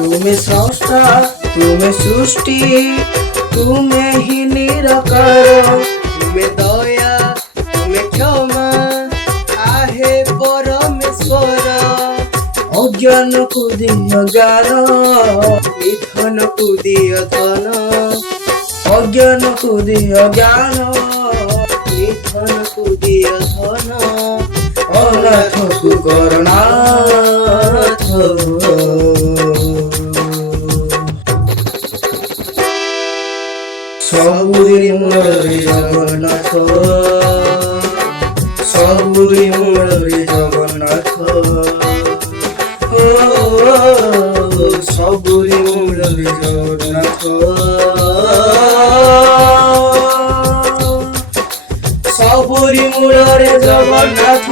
তুমি স্রষ্টা, তুমি সৃষ্টি, তুমি হি নিরাকার, তুমি দয়া, তুমি ক্ষমা, আহে পরমেশ্বর। অজ্ঞান কুদিয় জ্ঞান, নিধন কুদিয় ধন, অজ্ঞান কুদিয় জ্ঞান, নিধন কুদিয় ধন, অনাথ করনাথ। ସବୁରି ମୂଳରେ ଜଗନ୍ନାଥ, ସବୁରି ମୂଳରେ ଜଗନ୍ନାଥ, ସବୁରି ମୂଳରେ ଜଗନ୍ନାଥ, ସବୁରି ମୂଳରେ ଜଗନ୍ନାଥ।